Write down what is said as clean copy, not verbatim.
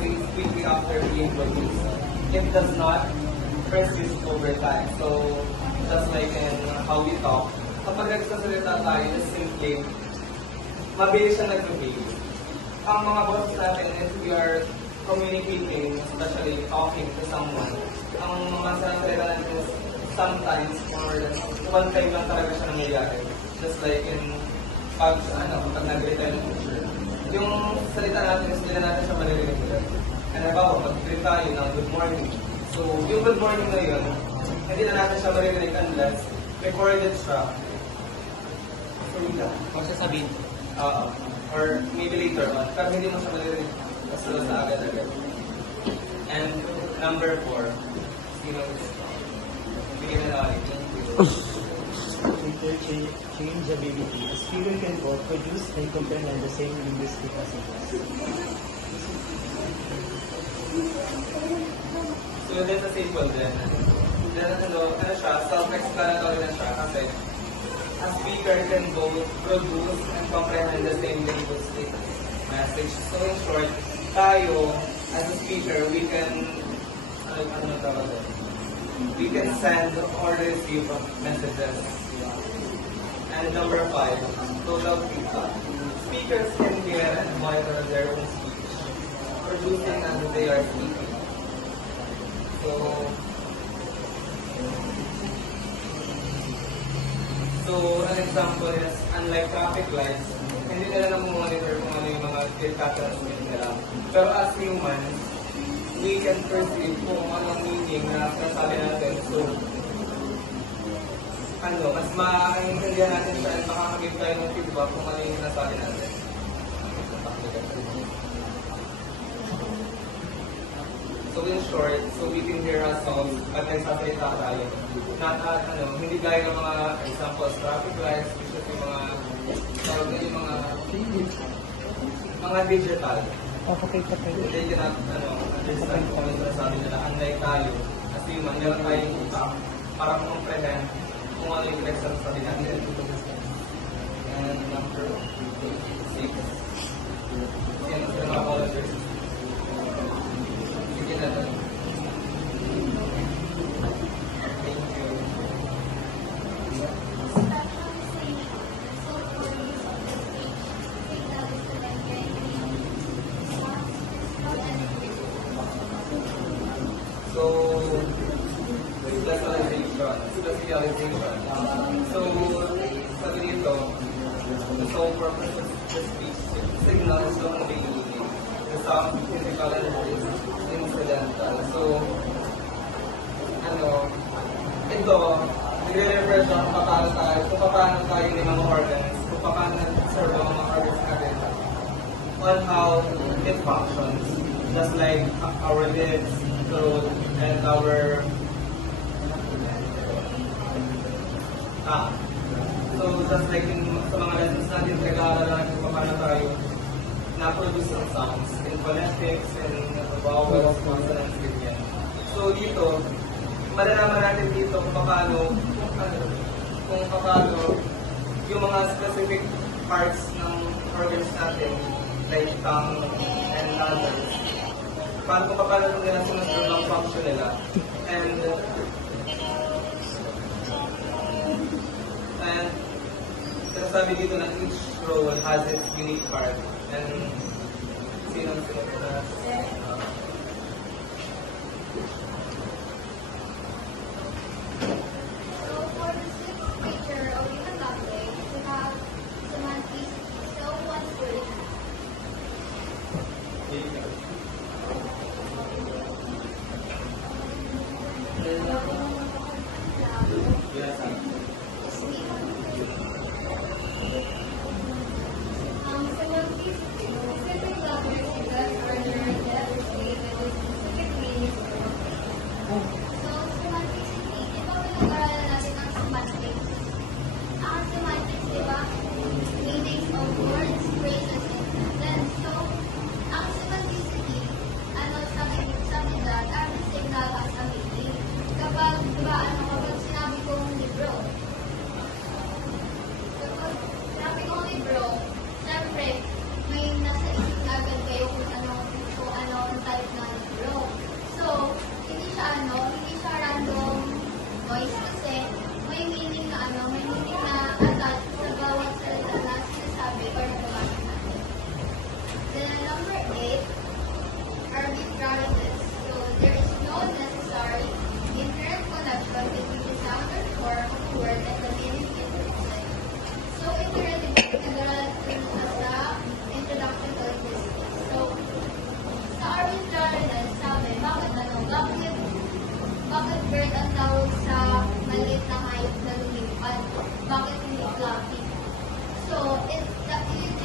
phase quickly after being produced. It does not persist over time. So, just like in how we talk, kapag nagsasalita tayo, just simply, mabilis siya nag-behave. Ang mga boses natin, if we are communicating, especially talking to someone, ang mga salita natin is sometimes, or one time lang talaga siya nangyayari. Just like in pag nag-greet tayo ng teacher. Yung salita natin is nila natin siya maririnig nila. And halimbawa, mag-greet tayo ng good morning. So, yung good morning na yun, hindi na natin siya maririnig unless recorded siya. So, yun lang. Kung sasabihin, Or maybe later on. Pero hindi mo siya maririnig basta sa agad-agad. And number 4, sino is bigyan na natin. Interchangeability. A speaker can both produce and comprehend the same linguistic messages. So that's a simple din. Then ano siya, self-explanatory na siya kasi a speaker can both produce and comprehend the same linguistic message. So in short, tayo as a speaker, we can we can send or receive messages. And number 5, total feedback. Speakers can hear and monitor their own speech, producing as they are speaking. So an example is, unlike traffic lights, hindi nila monitor kung ano yung mga transmit nila. Pero as humans, we can perceive kung anong meaning na sinasabi natin. So, mas makaintindihan natin siya at makakagib tayo ng feedback kung ano yung sinasabi natin. So in short, so we can hear ourselves at nagsasalita tayo. Not hindi gaya ng mga examples, traffic lights, which is yung mga digital. They cannot understand kung ano sinasabi nila. Unlike tayo, kasi meron tayong utak para comprehend kung ano yung pinagsasabi natin. And number 6. Yan, sa mga volunteers. Sige na tayo. Thank you. So, specialization. So, sabi dito, the sole purpose of the speech signal is not only the sound, physical, and incidental. So, ito, nire-refer siya kung paano tayo ng mga organs, kung paano serve ang mga organs natin, on how it functions. Just like our lips, throat, and our So, just like sa mga lessons natin, kailangan natin kung paano tayo na-produce ng sounds in phonetics and vowels, consonants, ganyan. So, dito, malalaman natin dito kung paano yung mga specific parts ng organs natin, like tongue and others, kung paano nila sunod ang function nila. And sinasabi dito na each role has its unique part. And sino na word and the meaning it represents. So, ito rin nag-aaral sa introduction to linguistics. So, sa Arvin Jarrelet, sabi, bakit bird ang tawag sa maliit na hayop na lumipad? Bakit hindi fluffy? So, you